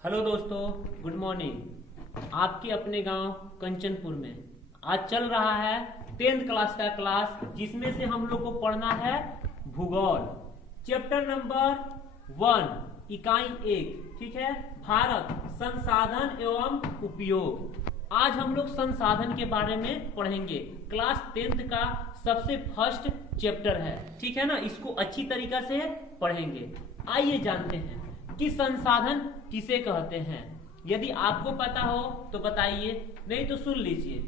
Hello दोस्तों, good morning. आपके अपने गांव कंचनपुर में आज चल रहा है 10th क्लास का क्लास, जिसमें से हम लोग को पढ़ना है भूगोल, चैप्टर नंबर 1, इकाई 1। ठीक है, भारत, संसाधन एवं उपयोग। आज हम लोग संसाधन के बारे में पढ़ेंगे। क्लास 10th का सबसे फर्स्ट चैप्टर है, ठीक है ना। इसको अच्छी तरीका से पढ़ेंगे। आइए जानते हैं कि संसाधन किसे कहते हैं। यदि आपको पता हो तो बताइए, नहीं तो सुन लीजिए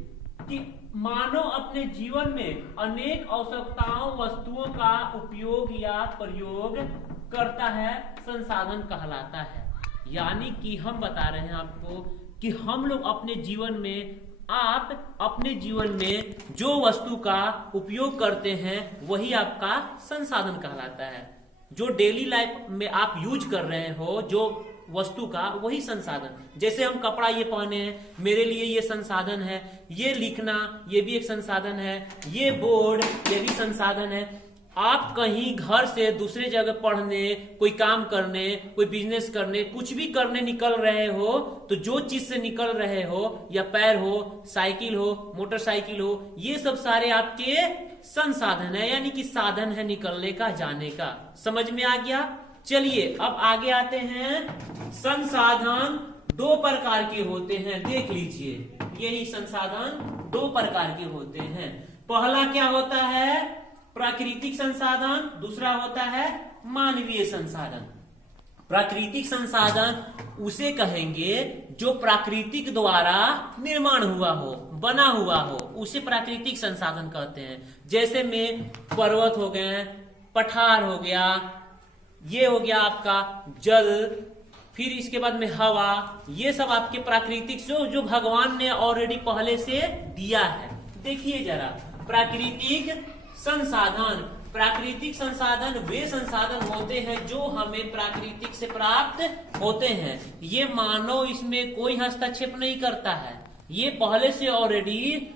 कि मानव अपने जीवन में अनेक आवश्यकताओं वस्तुओं का उपयोग या प्रयोग करता है, संसाधन कहलाता है। यानी कि हम बता रहे हैं आपको कि हम लोग अपने जीवन में, आप अपने जीवन में जो वस्तु का उपयोग करते हैं वही आपका संसाधन कहलाता है। जो डेली लाइफ में आप यूज कर रहे हो जो वस्तु का, वही संसाधन। जैसे हम कपड़ा ये पहने हैं, मेरे लिए ये संसाधन है। ये लिखना, ये भी एक संसाधन है। ये बोर्ड, ये भी संसाधन है। आप कहीं घर से दूसरे जगह पढ़ने, कोई काम करने, कोई बिजनेस करने, कुछ भी करने निकल रहे हो, तो जो चीज से निकल रहे हो, या पैर हो, साइकिल हो, मोटरसाइकिल हो, ये सब सारे आपके संसाधन है। यानी कि साधन है निकलने का, जाने का। समझ में आ गया? चलिए अब आगे आते हैं। संसाधन दो प्रकार के होते हैं, देख लीजिए। यही संसाधन दो प्रकार के होते हैं। पहला क्या होता है? प्राकृतिक संसाधन। दूसरा होता है मानवीय संसाधन। प्राकृतिक संसाधन उसे कहेंगे जो प्राकृतिक द्वारा निर्माण हुआ हो, बना हुआ हो, उसे प्राकृतिक संसाधन कहते हैं। जैसे में पर्वत हो गए, पठार हो गया, ये हो गया आपका जल, फिर इसके बाद में हवा। ये सब आपके प्राकृतिक जो भगवान ने ऑलरेडी पहले से दिया है। देखिए जरा, प्राकृतिक संसाधन। प्राकृतिक संसाधन वे संसाधन होते हैं जो हमें प्राकृतिक से प्राप्त होते हैं। ये मानव इसमें कोई हस्तक्षेप नहीं करता है। ये पहले से ऑलरेडी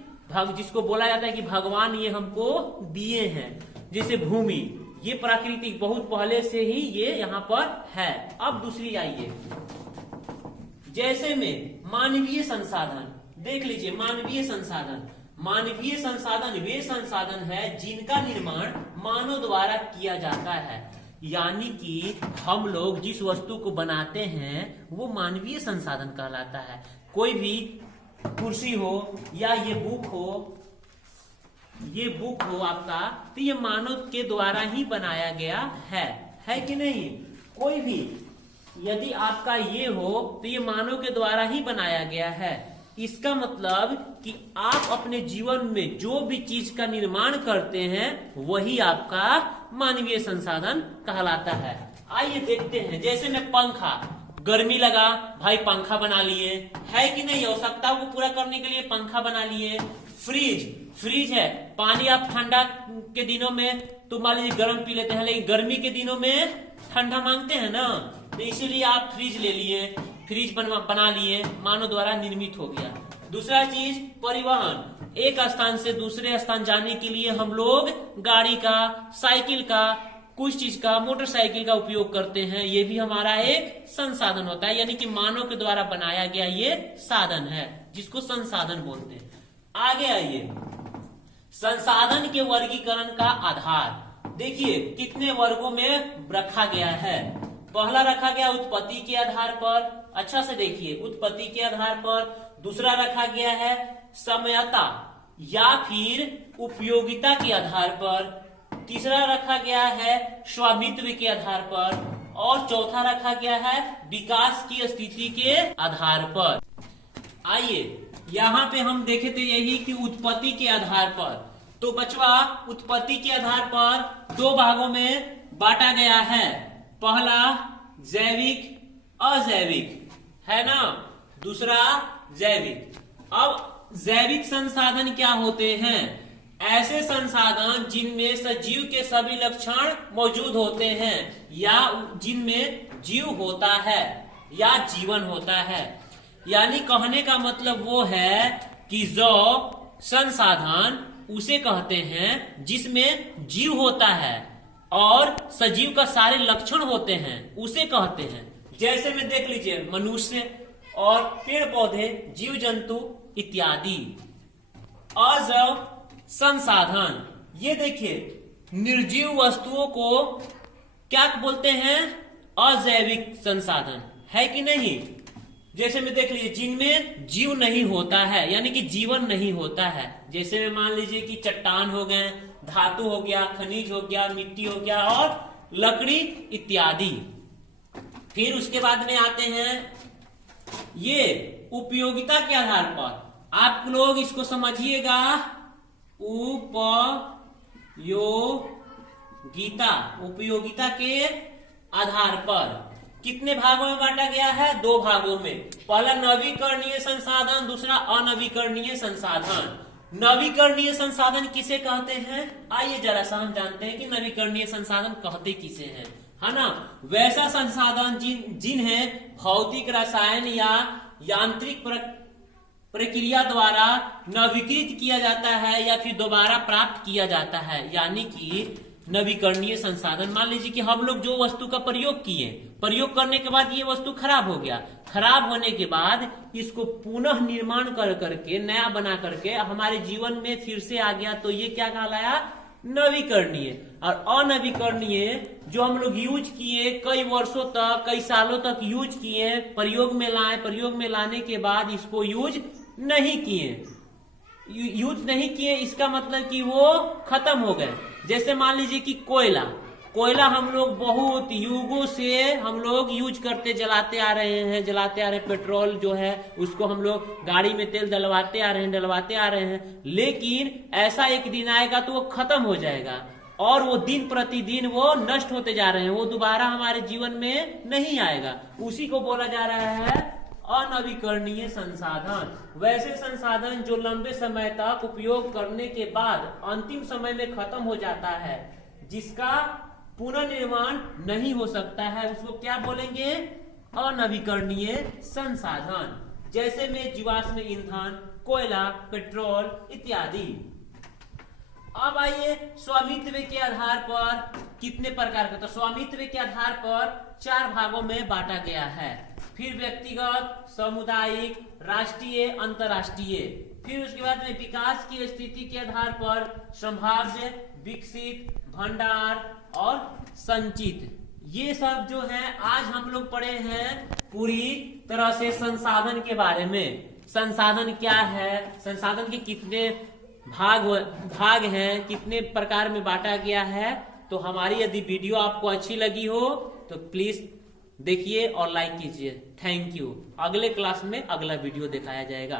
जिसको बोला जाता है कि भगवान ये हमको दिए हैं। जैसे भूमि, ये प्राकृतिक बहुत पहले से ही ये यहाँ पर है। अब दूसरी आइए, जैसे में मानवीय संसाधन। देख लीजिए, मानवीय संसाधन। मानवीय संसाधन वे संसाधन है जिनका निर्माण मानव द्वारा किया जाता है। यानी कि हम लोग जिस वस्तु को बनाते हैं वो मानवीय संसाधन कहलाता है। कोई भी कुर्सी हो या ये बुक हो आपका, तो ये मानव के द्वारा ही बनाया गया है कि नहीं? कोई भी यदि आपका ये हो तो ये मानव के द्वारा ही बनाया गया है। इसका मतलब कि आप अपने जीवन में जो भी चीज का निर्माण करते हैं वही आपका मानवीय संसाधन कहलाता है। आइए देखते हैं। जैसे में पंखा, गर्मी लगा भाई पंखा बना लिए, है कि नहीं? आवश्यकताओं को पूरा करने के लिए पंखा बना लिए। फ्रिज है, पानी आप ठंडा के दिनों में तो मान लीजिए गर्म पी लेते हैं, लेकिन गर्मी के दिनों में ठंडा मांगते हैं ना, तो इसीलिए आप फ्रिज ले लिए, फ्रिज बना लिए, मानव द्वारा निर्मित हो गया। दूसरा चीज परिवहन। एक स्थान से दूसरे स्थान जाने के लिए हम लोग गाड़ी का, साइकिल का, कुछ चीज का, मोटरसाइकिल का उपयोग करते हैं। ये भी हमारा एक संसाधन होता है। यानी कि मानव के द्वारा बनाया गया ये साधन है, जिसको संसाधन बोलते हैं। आगे आइए, संसाधन के वर्गीकरण का आधार। देखिए कितने वर्गों में रखा गया है। पहला रखा गया उत्पत्ति के आधार पर। अच्छा से देखिए, उत्पत्ति के आधार पर। दूसरा रखा गया है समयता या फिर उपयोगिता के आधार पर। तीसरा रखा गया है स्वामित्व के आधार पर। और चौथा रखा गया है विकास की स्थिति के आधार पर। आइए यहाँ पे हम देखे थे यही कि उत्पत्ति के आधार पर। तो बचवा, उत्पत्ति के आधार पर दो भागों में बांटा गया है। पहला जैविक, अजैविक, है ना। दूसरा जैविक। अब जैविक संसाधन क्या होते हैं? ऐसे संसाधन जिनमें सजीव के सभी लक्षण मौजूद होते हैं, या जिनमें जीव होता है या जीवन होता है। यानी कहने का मतलब वो है कि जो संसाधन उसे कहते हैं जिसमें जीव होता है और सजीव का सारे लक्षण होते हैं, उसे कहते हैं। जैसे में देख लीजिए मनुष्य और पेड़ पौधे, जीव जंतु इत्यादि। अजैव संसाधन, ये देखिए निर्जीव वस्तुओं को क्या बोलते हैं? अजैविक संसाधन, है कि नहीं? जैसे में देख लीजिए जिनमें जीव नहीं होता है, यानी कि जीवन नहीं होता है। जैसे में मान लीजिए कि चट्टान हो गए, धातु हो गया, खनिज हो गया, मिट्टी हो गया और लकड़ी इत्यादि। फिर उसके बाद में आते हैं ये उपयोगिता के आधार पर, आप लोग इसको समझिएगा, उपयोगिता के आधार पर कितने भागों में बांटा गया है? 2 भागों में। पहला नवीकरणीय संसाधन, दूसरा अनवीकरणीय संसाधन। नवीकरणीय संसाधन किसे कहते हैं? आइए जरा सा हम जानते हैं कि नवीकरणीय संसाधन कहते किसे हैं, है ना? वैसा संसाधन जिन्हें भौतिक, रसायन या यांत्रिक प्रक्रिया द्वारा नवीकृत किया जाता है या फिर दोबारा प्राप्त किया जाता है, यानी कि नवीकरणीय संसाधन। मान लीजिए कि हम लोग जो वस्तु का प्रयोग किए, प्रयोग करने के बाद ये वस्तु खराब हो गया, खराब होने के बाद इसको पुनः निर्माण कर करके, नया बना करके हमारे जीवन में फिर से आ गया, तो ये क्या कहलाया? नवीकरणीय। और अनवीकरणीय जो हम लोग यूज किए, कई वर्षों तक, कई सालों तक यूज किए, प्रयोग में लाए, प्रयोग में लाने के बाद इसको यूज नहीं किए, इसका मतलब कि वो खत्म हो गए। जैसे मान लीजिए कि कोयला हम लोग बहुत युगों से हम लोग यूज करते, जलाते आ रहे हैं। पेट्रोल जो है उसको हम लोग गाड़ी में तेल डलवाते आ रहे हैं, लेकिन ऐसा एक दिन आएगा तो वो खत्म हो जाएगा और वो दिन प्रतिदिन वो नष्ट होते जा रहे हैं, वो दोबारा हमारे जीवन में नहीं आएगा। उसी को बोला जा रहा है अनवीकरणीय संसाधन। वैसे संसाधन जो लंबे समय तक उपयोग करने के बाद अंतिम समय में खत्म हो जाता है, जिसका पुनर्निर्माण नहीं हो सकता है, उसको क्या बोलेंगे? अनवीकरणीय संसाधन। जैसे में जीवाश्म ईंधन, कोयला, पेट्रोल इत्यादि। अब आइए स्वामित्व के आधार पर कितने प्रकार का? तो स्वामित्व के आधार पर 4 भागों में बांटा गया है। फिर व्यक्तिगत, सामुदायिक, राष्ट्रीय, अंतरराष्ट्रीय। फिर उसके बाद में विकास की स्थिति के आधार पर संभाव्य, विकसित, भंडार और संचित। ये सब जो है आज हम लोग पढ़े हैं पूरी तरह से संसाधन के बारे में। संसाधन क्या है, संसाधन के कितने भाग हैं, कितने प्रकार में बांटा गया है। तो हमारी यदि वीडियो आपको अच्छी लगी हो तो प्लीज देखिए और लाइक कीजिए। Thank you. अगले क्लास में अगला वीडियो दिखाया जाएगा।